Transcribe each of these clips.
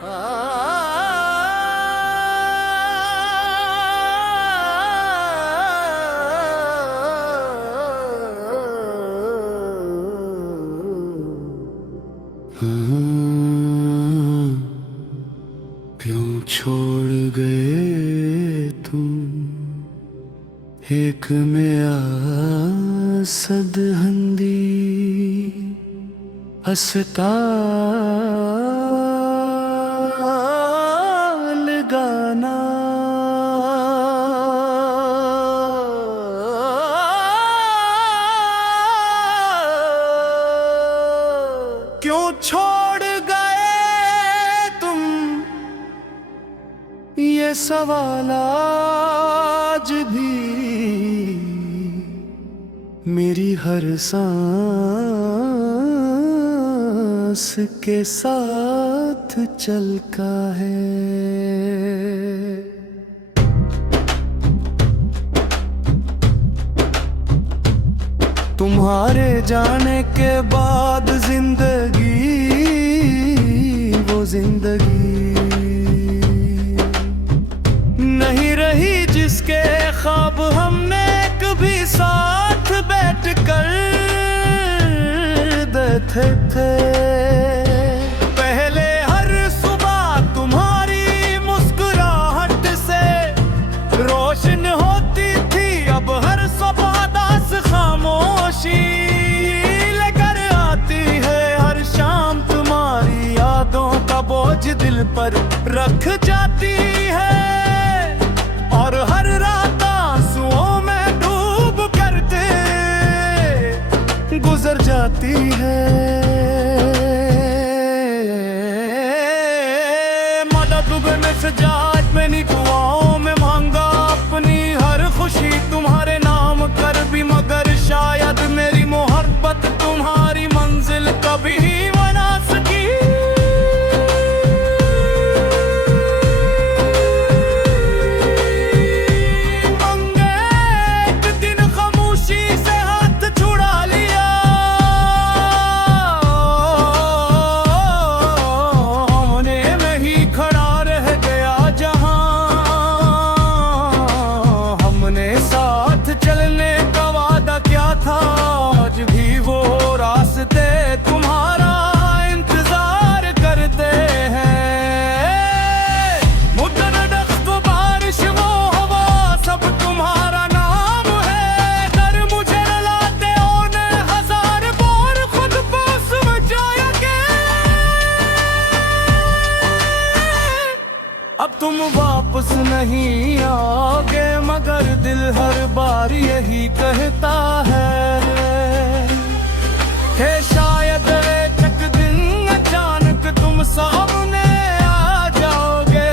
क्यों छोड़ गए तुम एक में आसद हंदी अस्ताल गाना क्यों छोड़ गए तुम ये सवाल आज भी मेरी हर सांस के साथ चलता है। तुम्हारे जाने के बाद जिंदगी वो जिंदगी नहीं रही जिसके ख्वाब हमने कभी साथ बैठ कर देखे थे। पहले हर सुबह तुम्हारी मुस्कुराहट से रोशन होती थी, अब हर सुबह दास खामोशी लेकर आती है। हर शाम तुम्हारी यादों का बोझ दिल पर रख जाती है और हर रात आंसुओं में डूब करते गुजर जाती है। मदद में सजात में नहीं दुआओं में मांगा अपनी हर खुशी तुम्हारे नाम कर भी, मगर शायद मेरी मोहब्बत तुम्हारी मंजिल कभी बना सकी। तुम्हारा इंतजार करते हैं। मुद्दत दख्त बारिश वो हवा सब तुम्हारा नाम है। कर मुझे लाते होने हजार बार खुद को समझाया के अब तुम वापस नहीं आओगे, मगर दिल हर बार यही कहता है कि शायद एक दिन अचानक तुम सामने आ जाओगे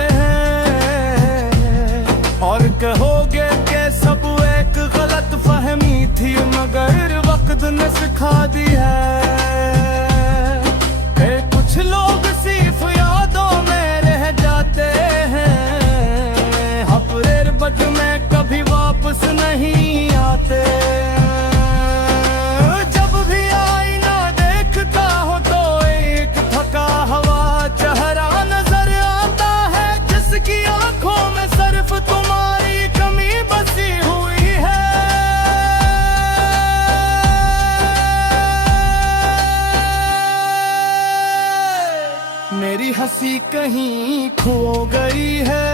और कहोगे कि सब एक गलत फहमी थी, मगर वक्त ने सिखा दी है कि कुछ लोग सिर्फ यादों में रह जाते हैं, हफ्ते बद में कभी वापस नहीं आते। तुम्हारी कमी बसी हुई है। मेरी हंसी कहीं खो गई है,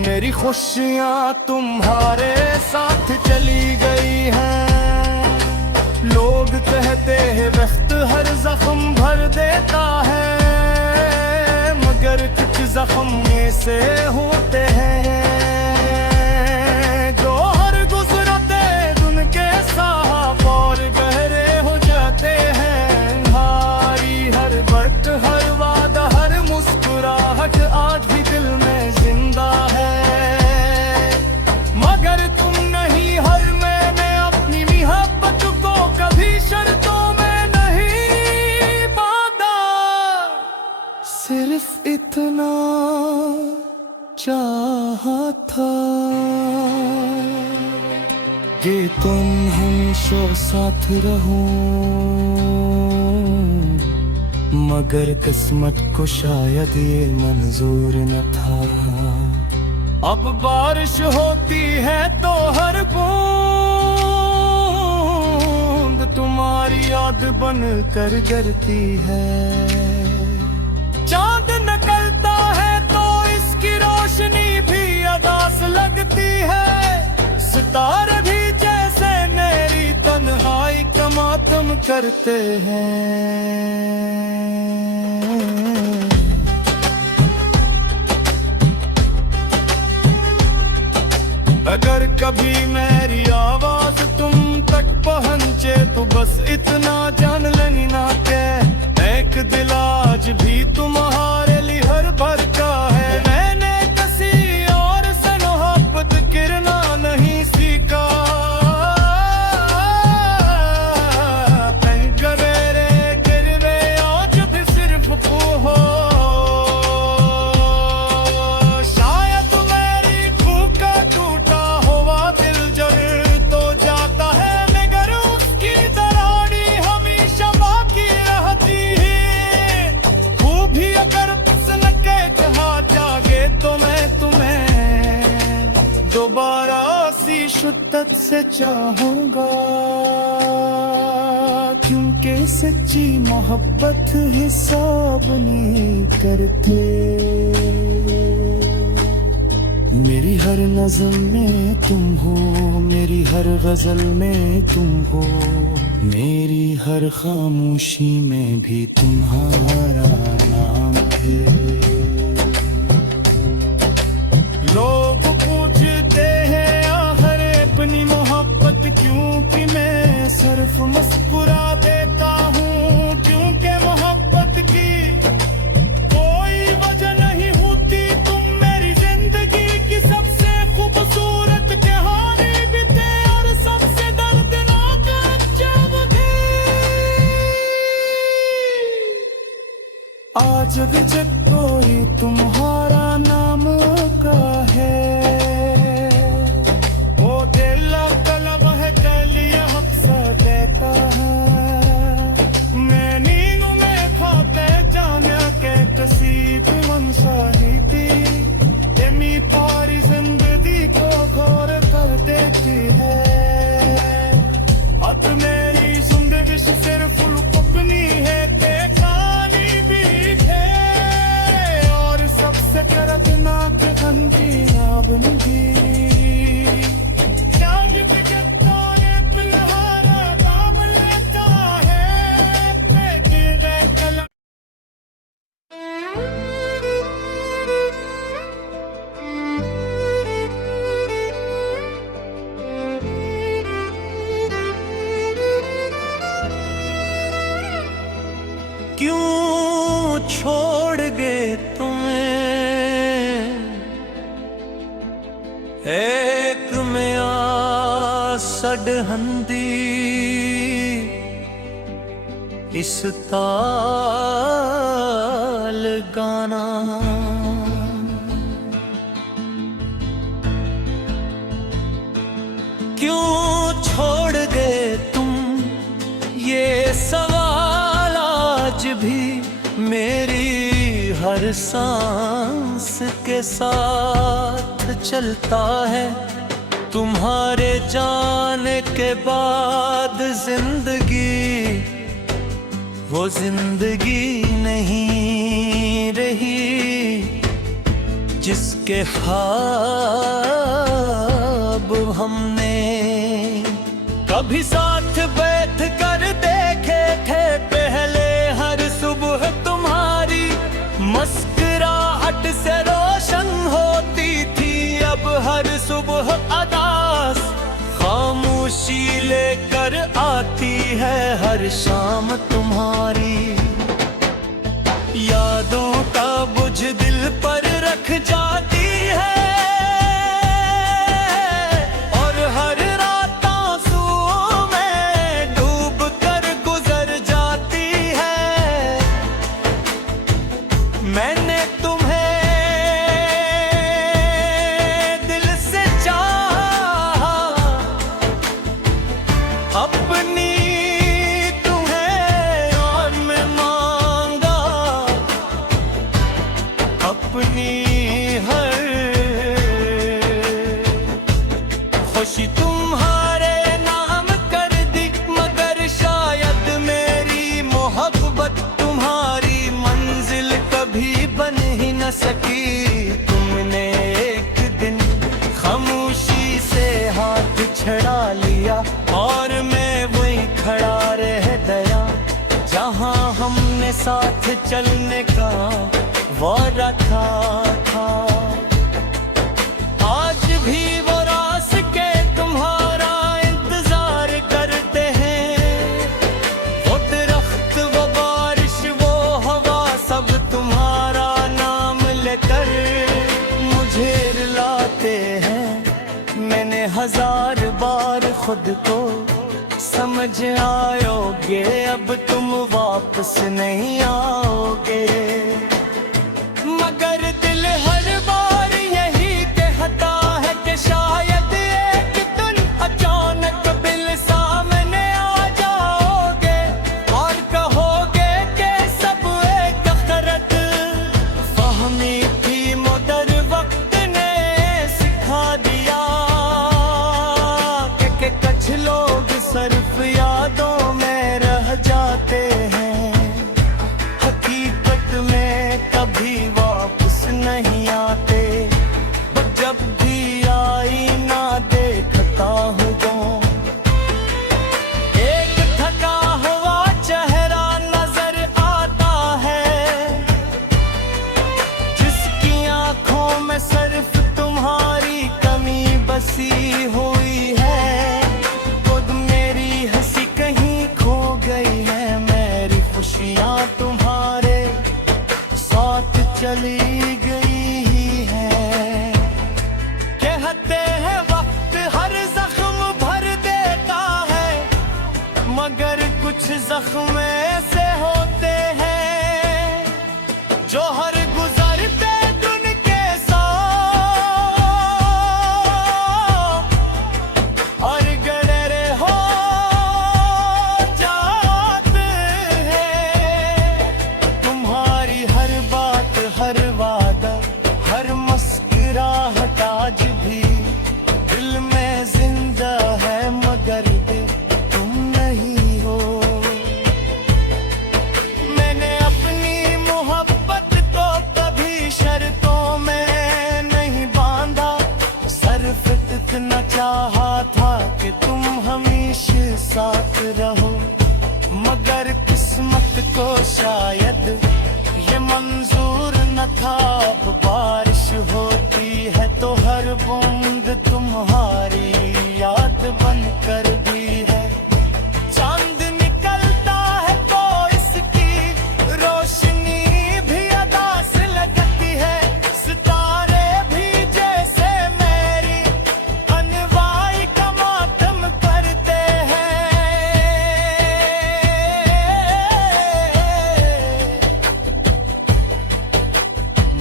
मेरी खुशियां तुम्हारे साथ चली गई हैं। लोग कहते हैं वक्त हर जख्म भर देता है, मगर कुछ जख्म में से होते हैं जो हर गुजरते उनके साथ और गहरे हो जाते हैं। हारी हर वक्त हर वादा हर मुस्कुराहट आज भी दिल में जिंदा है, मगर तुम नहीं। हर मैंने अपनी मोहब्बत को कभी शर्तों में नहीं बांधा, सिर्फ इतना चाहा था कि तुम हमेशा साथ रहो, मगर किस्मत को शायद ये मंजूर न था। अब बारिश होती है तो हर बूंद तुम्हारी याद बन कर गिरती है। चांद निकलता है तो इसकी रोशनी भी अदास लगती है। सितारे भी जैसे मेरी तन्हाई का मातम करते हैं। अगर कभी मेरी आवाज तुम तक पहुंचे तो बस इतना जान लेना के एक दिल आज भी तुम्हारे लिए हर भर का है। मैंने किसी और से मोहब्बत करना नहीं सीखा। गवेरे गिरवे आज भी सिर्फ तू हो। शायद मेरी फूका टूटा हुआ दिल जल तो जाता है, मगर उसकी दराड़ी हमेशा बाकी रहती है। खूबी अगर हुस्न के जहाँ जागे तो मैं तुम्हें दोबारा सी शिद्दत से चाहूंगा, क्योंकि सच्ची मोहब्बत हिसाब नहीं करते। मेरी हर नज़म में तुम हो, मेरी हर गजल में तुम हो, मेरी हर खामोशी में भी तुम्हारा नाम है। लोग पूछते हैं आखिर अपनी मोहब्बत क्यों कि मैं सिर्फ मुस्कुरा देता हूँ, क्योंकि मोहब्बत की कोई वजह नहीं होती। तुम मेरी जिंदगी की सबसे खूबसूरत कहानी भी थे और सबसे दर्दनाक जब थे। आज भी जब कोई तुम्हारा नाम का है, वो दिल कलब है कलिया हफ्सा देता है। मैं नींद में खाते जाने के कसीब मनसाही थी, एमी पारी जिंदगी को घोर कर देती है। अब मेरी जिंदगी सिर्फ अपनी है कहानी भी थे, और सबसे दर्दनाक घन की बंदी। चांद के जत्तोने तुम्हारा नाम लेता है, गिरवे कलम। क्यों छोड़ गए तुम्हें एक में आसड हंदी, इस ताल गाना। क्यों छोड़ गए तुम, ये सवाल आज भी मेरी हर सांस के साथ चलता है। तुम्हारे जाने के बाद जिंदगी वो जिंदगी नहीं रही, जिसके ख्वाब हमने कभी साथ बैठ कर देखे थे। पहले हर सुबह तुम्हारी मुस्कुराहट से रोशन होती थी, अब हर सुबह अदास खामोशी लेकर आती है। हर शाम तुम्हारी यादों का बोझ दिल पर रख जाती है, और हर रात आंसुओं में डूब कर गुजर जाती है। मैंने तुम्हें दिल से चाहा, अपनी तुम्हें और मैं न सकी तुमने एक दिन खामोशी से हाथ छड़ा लिया और मैं वहीं खड़ा रह गया जहां हमने साथ चलने का वादा था। आज भी वो रास्ते तुम्हारा इंतजार करते हैं, वो दरख्त वो बारिश वो हवा सब तुम्हारा नाम लेकर मुझे रुलाते हैं। मैंने 1000 बार खुद को समझ आओगे, अब तुम वापस नहीं आओगे। मगर दिल हर बार यही कहता है कि शायद एक दिन अचानक बिल सामने आ जाओगे और कहोगे कि सब एक खरत फहमी थी मगर वक्त ने सिखा दिया कि कुछ लोग सिर्फ यादों में रह जाते हैं, हकीकत में कभी वापस नहीं आते। जब भी आईना देखता हूँ एक थका हुआ चेहरा नजर आता है, जिसकी आंखों में सिर्फ तुम्हारी कमी बसी हुई है। खुद मेरी हंसी कहीं खो गई है, मेरी खुशियाँ तुम्हारे साथ चली गई है। कहते हैं वक्त हर जख्म भर देता है, मगर कुछ जख्म ऐसे होते हैं जो हर गुजरते दिन के साथ और गहरे हो जाते हैं। तुम्हारी हर बात हर वादा हर मुस्कुराहट आज भी दिल में जिंदा है, मगर दे तुम नहीं हो। मैंने अपनी मोहब्बत को कभी शर्तों में नहीं बांधा, सिर्फ इतना चाहा था कि तुम हमेशा साथ रहो। मगर किस्मत को शायद ये मंजूर न था, अब बारिश होती है तो हर बूंद तुम्हारी याद बन कर दी है। चांद निकलता है तो इसकी रोशनी भी अदा से लगती है, सितारे भी जैसे मेरी अनवाई का मातम करते हैं।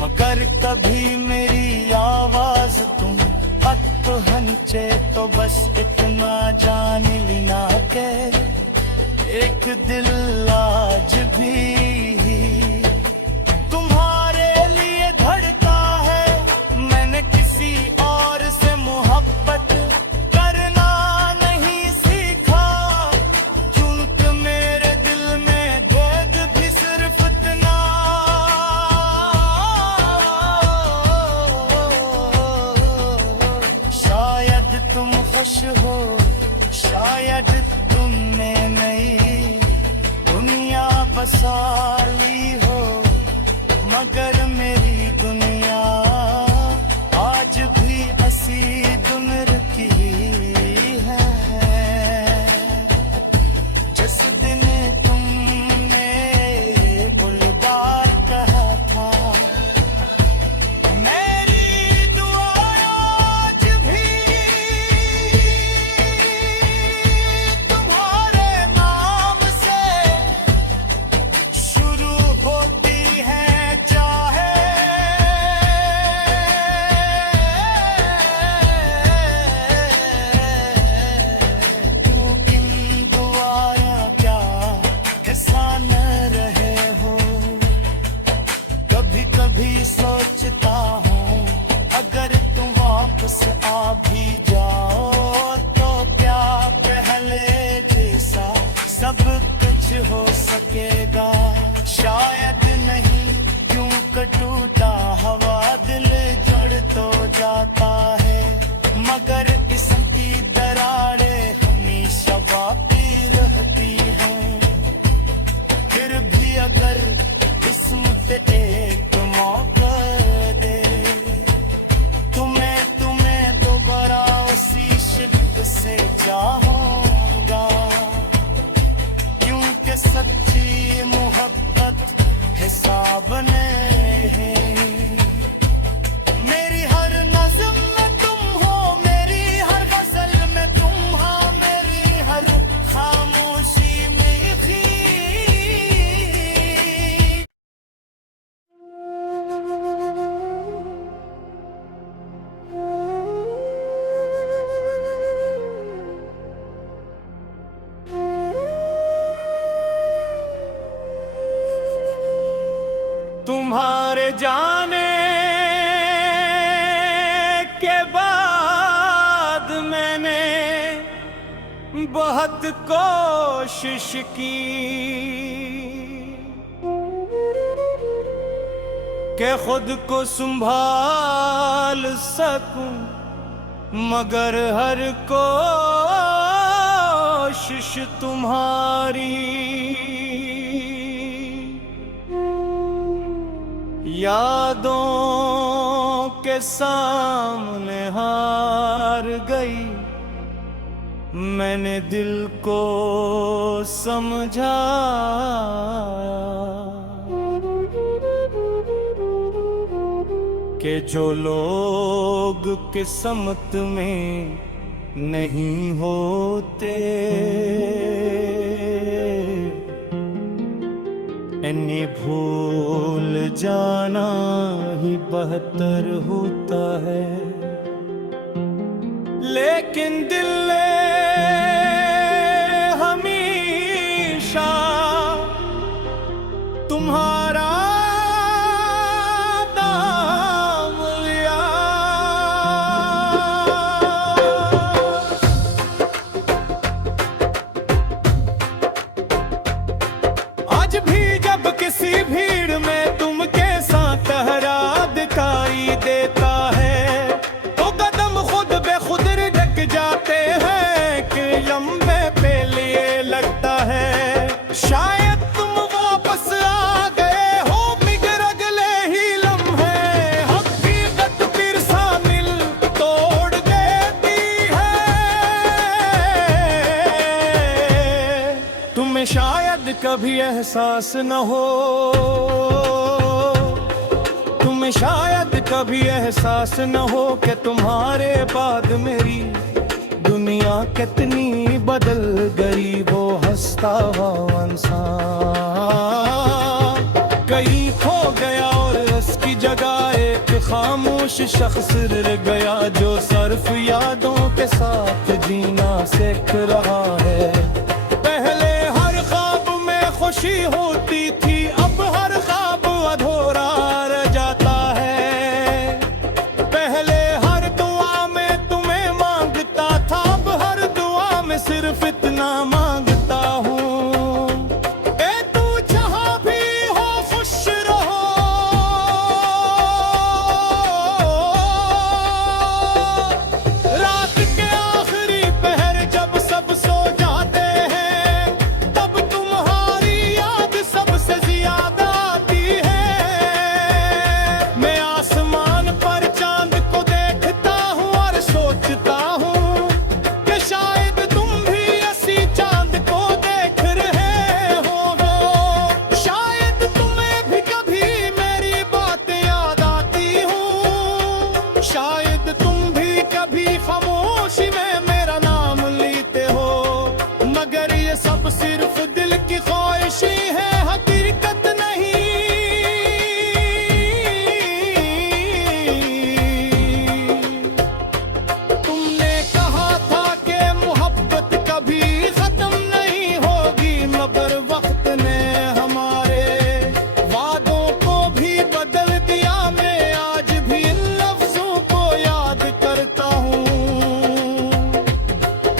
मगर कभी मेरी आवाज तुम पत हंचे तो बस इतना जान लेना के एक दिल आज भी तुम्हारे लिए धड़का है। मैंने किसी और से मोहब्बत करना नहीं सीखा, क्योंकि मेरे दिल में दर्द भी सिर्फ इतना। शायद तुम खुश हो, शायद तुमने नई दुनिया बसा ली हो, मगर मेरी दुनिया आज भी असी दुनिया की है। जिस दिन तुमने बुलवार कहा था, मेरी दुआ आज भी तुम्हारे नाम से शुरू होती है, चाहे बने हैं। मेरी हर नज़्म में तुम हो, मेरी हर गज़ल में तुम, हाँ मेरी हर खामोशी में खीर। तुम्हारे जाने के बाद मैंने बहुत कोशिश की कि खुद को संभाल सकूं, मगर हर कोशिश तुम्हारी यादों के सामने हार गई। मैंने दिल को समझाया कि जो लोग किस्मत में नहीं होते इन्हें भूल जाना ही बेहतर होता है। लेकिन दिल ने हमेशा तुम्हारा नाम लिया। आज भी जब किसी भीड़ में तुम कैसा तहरा दिखाई देता है, तो कदम खुद बेखुद ढक जाते हैं कि लम्बे पे लिए लगता है। शायद तुम वापस आ गए हो मगर अगले ही लम्हे हकीकत फिर शामिल तोड़ देती है। तुम्हें शायद कभी एहसास न हो, तुम्हें शायद कभी एहसास न हो कि तुम्हारे बाद मेरी दुनिया कितनी बदल गई। वो हंसता हुआ इंसान कहीं खो गया और उसकी जगह एक खामोश शख्स रह गया, जो सिर्फ यादों के साथ जीना सीख रहा है। पहले हर ख्वाब में खुशी होती थी, अब हर ख्वाब अधूरा रह जाता है। पहले हर दुआ में तुम्हें मांगता था, अब हर दुआ में सिर्फ इतना मांगता हूँ, ए तू जहाँ भी हो खुश रहो। रात के आखिरी पहर जब सब सो जाते हैं, तब तुम्हारी याद सबसे ज्यादा आती है। मैं आसमान पर चांद को देखता हूँ और सोचता हूँ कि शायद तुम भी इसी चांद को देख रहे हो। शायद तुम्हें भी कभी मेरी बातें याद आती हूँ, शायद तुम भी कभी खामोशी में मेरा नाम लेते हो। मगर ये सब सिर्फ दिल की ख्वाहिशी है, हकीकत नहीं। तुमने कहा था कि मोहब्बत कभी खत्म नहीं होगी, मगर वक्त ने हमारे वादों को भी बदल दिया। मैं आज भी इन लफ्जों को याद करता हूँ,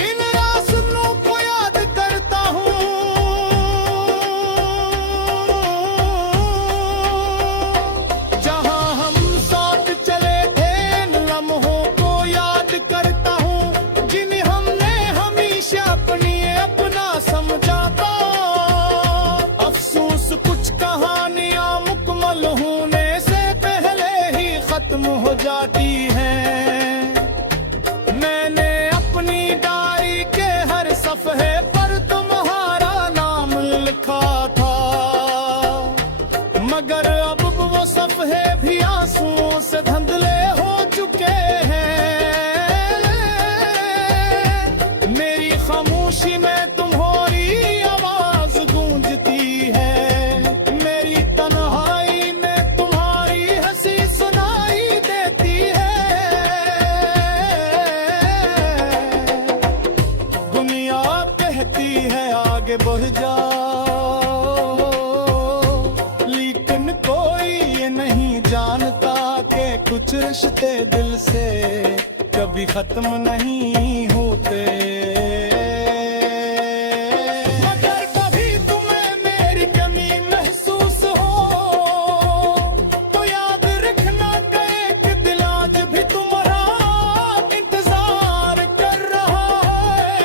इन रास्तों को याद करता हूँ। जहाँ हम साथ चले थे इन लम्हों को याद करता हूँ, जिन्हें हमने हमेशा अपना समझा था। अफसोस कुछ कहानियाँ मुकम्मल होने से पहले ही खत्म हो जाती हैं। मैंने अपनी डायरी के हर सफ़े पर तुम्हारा नाम लिखा था, मगर अब वो सफ़े भी आंसुओं से धुंधले हो चुके हैं। मेरी खामोशी में तुम्हारी आवाज गूंजती है, मेरी तन्हाई में तुम्हारी हंसी सुनाई देती है। दुनिया कहती है आगे बढ़ जाओ, लेकिन कोई ये नहीं जानता कि कुछ रिश्ते दिल से कभी खत्म नहीं होते। मगर कभी तुम्हें मेरी कमी महसूस हो तो याद रखना कि एक दिल आज भी तुम्हारा इंतजार कर रहा है।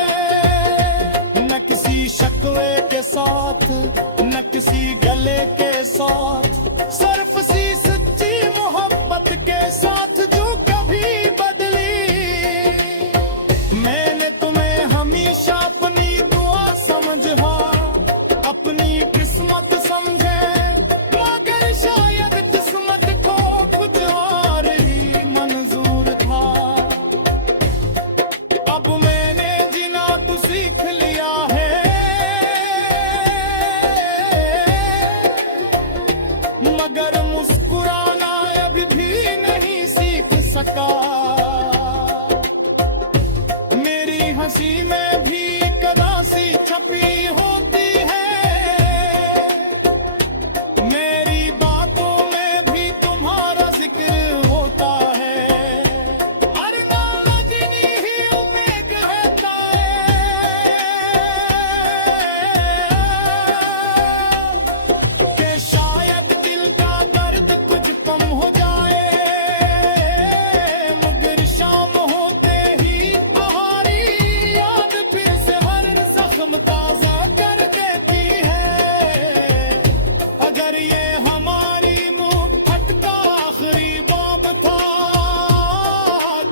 न किसी शक्वे के साथ, न किसी गले के साथ, सिर्फ सी सच्ची मोहब्बत के साथ जो कभी बदली। मैंने तुम्हें हमेशा अपनी दुआ समझा, अपनी किस्मत समझे, मगर शायद किस्मत को कुछ और ही मंजूर था। अब मैंने जीना तो सीख लिया है, मगर मुस्कुराना अभी भी नहीं सीख सका। मेरी हंसी में भी कदासी छपी होती है, मेरी बातों में भी तुम्हारा जिक्र होता है। हर नाज़िनी ही उम्मीद रहता है कि शायद दिल का दर्द कुछ कम हो जाए, मगर शाम होते ही तुम्हारी याद फिर से हर जख्म ताजा कर देती है। अगर ये हमारी मुँह फटका आखिरी बाब था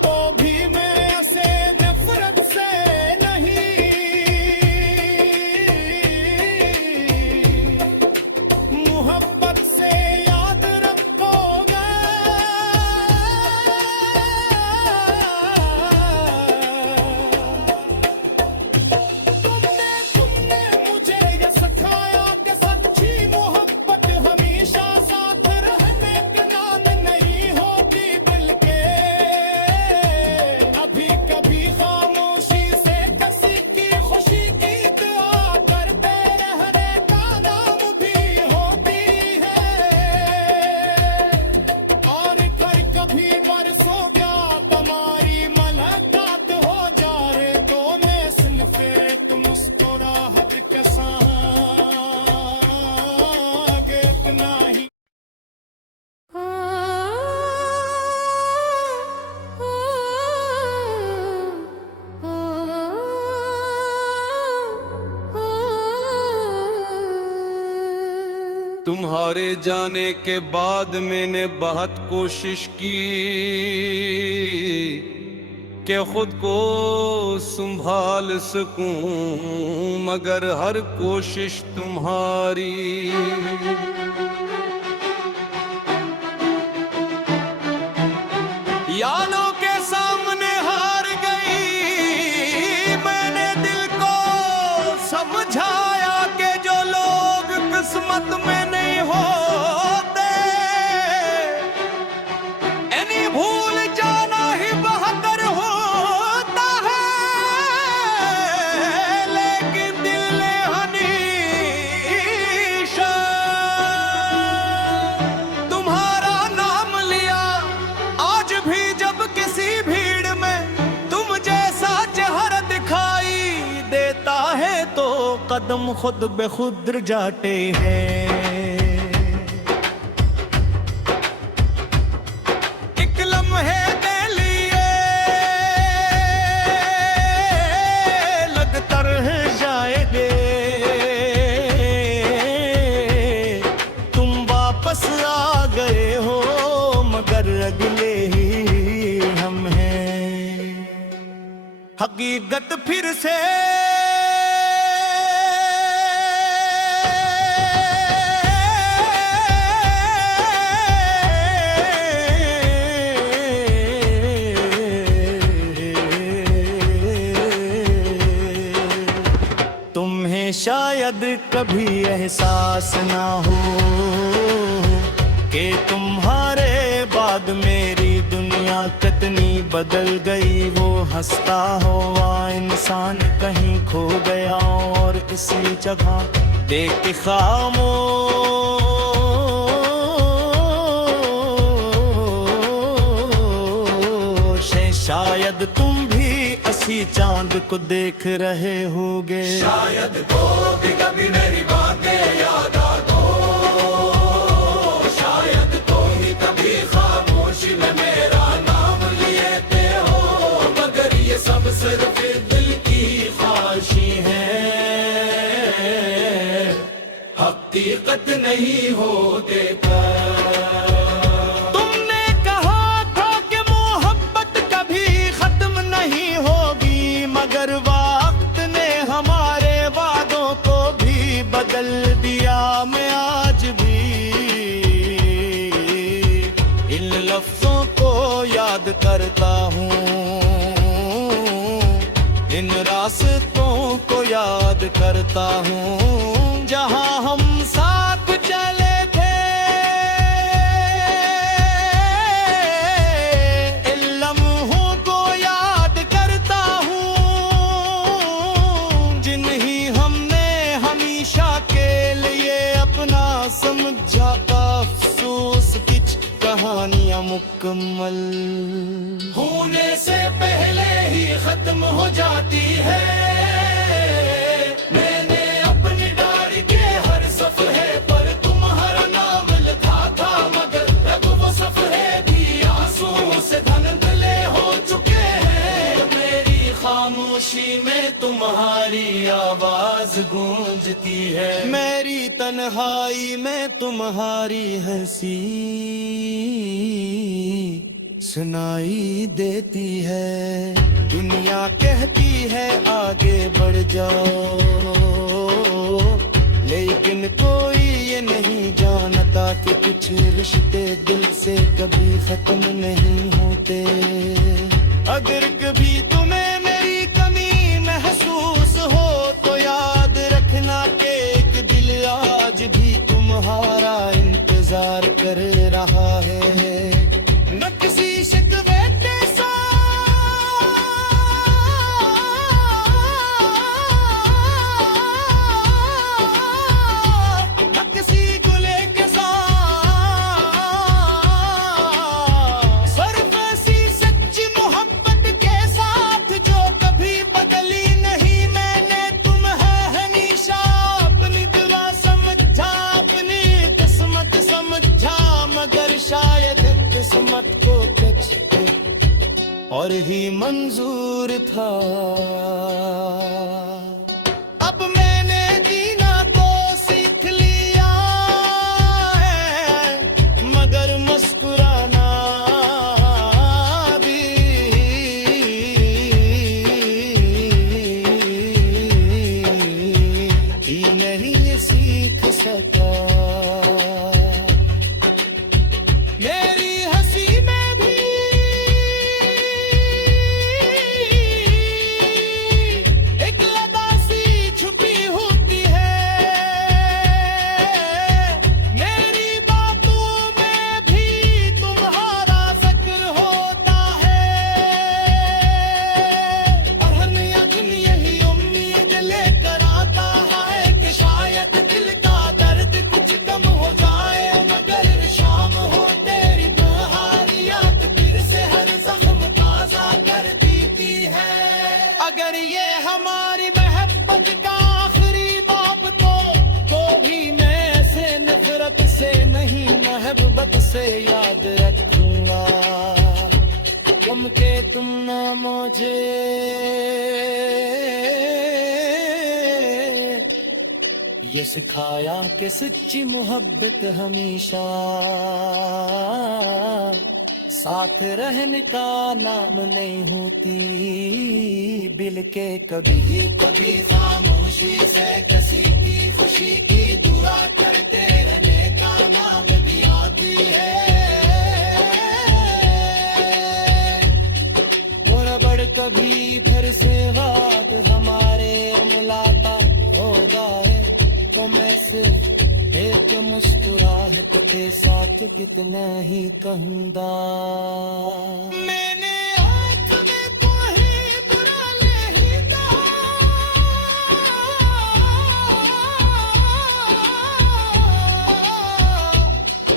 तो भी मैं ऐसे नफरत से नहीं, मोहब्बत से याद रखोगे। तुमने मुझे ये सिखाया कि सच्ची मोहब्बत हमेशा साथ रहने के नाम नहीं होती, बल्कि अभी कभी खामोशी से किसी की खुशी की दुआ करते रहने का नाम भी होती है। और फिर कभी बरसों क्या तुम्हारी मुलाकात हो जाए तो मैं सिर्फ एक मुस्कुराहट के साथ इतना ही। तुम्हारे जाने के बाद मैंने बहुत कोशिश की कि खुद को संभाल सकूं, मगर हर कोशिश तुम्हारी यादों के सामने हार गई। मैंने दिल को समझाया कि जो लोग किस्मत में नहीं होते, इन्हीं भूल जाना ही बेहतर होता है। लेकिन दिल ने हमेशा तुम्हारा नाम लिया। आज भी जब किसी भीड़ में तुम जैसा चेहरा दिखाई देता है तो कदम खुद बेखुद जाते हैं। एक लम्हे के लिए लगता रह जाएंगे, तुम वापस आ गए हो मगर अगले ही हम हैं। हकीकत फिर से कभी एहसास ना हो कि तुम्हारे बाद मेरी दुनिया कितनी बदल गई। वो हंसता हुआ इंसान कहीं खो गया और इसी जगह देख के खामोश है। शायद तुम भी इसी चांद को देख रहे होगे। शायद तो भी कभी मेरी बातें याद आ दो, शायद तो ही कभी खामोशी में मेरा नाम लेते हो, मगर ये सब सिर्फ दिल की ख्वाहिशी है, हकीकत नहीं होते। तुमने कहा था कि मोहब्बत कभी खत्म नहीं होगी, मगर वक्त ने हमारे वादों को भी बदल दिया। मैं आज भी इन लफ्जों को याद करता हूँ, इन रास्तों को याद करता हूँ जहाँ हम साथ चले थे। इन लम्हों को याद करता हूँ जिन्हें हमने हमेशा के लिए अपना समझा। अफसोस कुछ कहानियाँ मुकम्मल होने से पहले ही खत्म हो जाती है। मैंने अपनी डायरी के हर सफे पर तुम्हारा नाम लिखा था, मगर अब वो सफे भी आंसुओं से धुंधले हो चुके हैं। मेरी खामोशी में तुम्हारी आवाज गूंजती है, मेरी तन्हाई में तुम्हारी हंसी सुनाई देती है। दुनिया कहती है आगे बढ़ जाओ, लेकिन कोई ये नहीं जानता कि कुछ रिश्ते दिल से कभी खत्म नहीं होते। अगर कभी तुम्हें मेरी कमी महसूस हो तो याद रखना कि एक दिल आज भी तुम्हारा इंतजार कर रहा है। न किसी शिकवे के साथ, न किसी गुले के साथ, सिर्फ ऐसी सच्ची मोहब्बत के साथ जो कभी बदली नहीं। मैंने तुम्हें हमेशा अपनी दुआ समझा, अपनी किस्मत समझा, मगर शायद किस्मत को कुछ और ही मंजूर था। अब मैंने जीना तो सीख लिया है, मगर मुस्कुराना भी नहीं सीख सका। मेरी हंसी में भी एक लदा सी छुपी होती है, मेरी बातों में भी तुम्हारा जिक्र होता है। और हर नया दिन यही उम्मीद लेकर आता है कि शायद दिल का दर्द कुछ कम हो जाए, मगर शाम हो तेरी तुम्हारी याद फिर से हर जख्म ताजा कर देती है। अगर ये हमारी मोहब्बत का आखिरी बाब तो भी मैं ऐसे नफरत से नहीं मोहब्बत से याद रखूंगा। तुम के तुमने मुझे ये सिखाया कि सच्ची मोहब्बत हमेशा साथ रहने का नाम नहीं होती। बिल के कभी कभी खामोशी से किसी की खुशी की दुआ करते रहने का नाम भी आती है। और बड़ कभी फिर से बात हमारे मिलाता हो जाए तो बात कितने ही कहूँगा। मैंने आँख में तो ही बुरा नहीं था,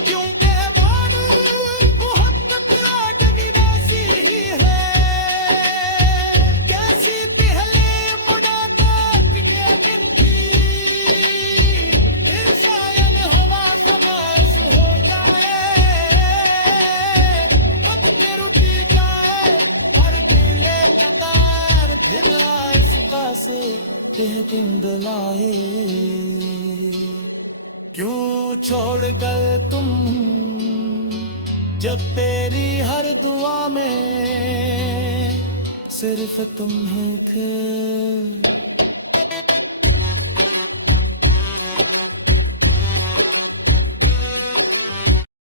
क्योंकि मालूम मोहब्बत आदमी ऐसी ही है, कैसी पहले मुलाकात के दिन थी, फिर शायद हवा खबास हो जाए, अब ते रुकी जाए और दिले टकार, फिर आशिका से यह दिन बुलाए। क्यों छोड़ गए तुम जब तेरी हर दुआ में सिर्फ तुम ही थे।